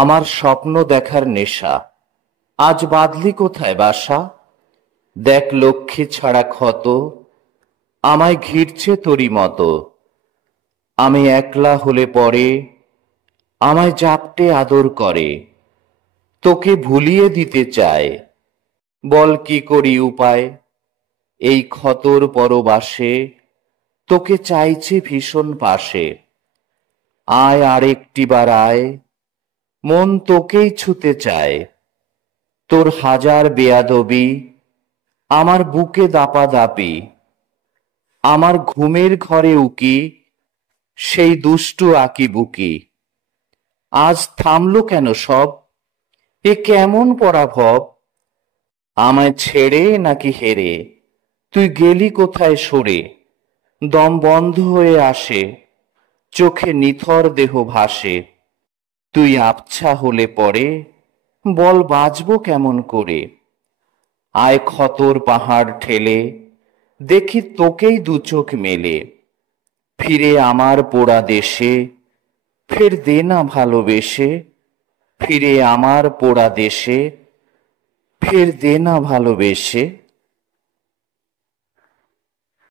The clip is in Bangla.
আমার স্বপ্ন দেখার নেশা, আজ বাঁধলি কোথায় বাসা? দেখ লক্ষ্মী ছাড়া ক্ষত, আমায় ঘিরছে তোরই মতো। আমি একলা হলে পরে আমায় জাপটে আদর করে, তোকে ভুলিয়ে দিতে চায়। বল কি করি উপায়, এই ক্ষতর পরবাসে তোকে চাইছে ভীষণ পাশে। আয় আরেকটিবার আয়, মন তোকেই ছুতে চায়। তোর হাজার বেয়াদবি আমার বুকে দাপাদাপি, আমার ঘুমের ঘরে উকি সেই দুষ্টু আঁকিবুকি। আজ থামলো কেন সব, এ কেমন পরাভব? আমায় ছেড়ে নাকি হেরে তুই গেলি কোথায় সরে? দম বন্ধ হয়ে আসে, চোখে নিথর দেহ ভাসে। তুই আবছা হলে পরে বল বাঁচবো কেমন করে? আয় ক্ষতর পাহাড় ঠেলে দেখি তোকেই দু চোখ মেলে। ফিরে আমার পোড়া দেশে ফের দে না ভালোবেসে। ফিরে আমার পোড়া দেশে ফের দে না ভালোবেসে।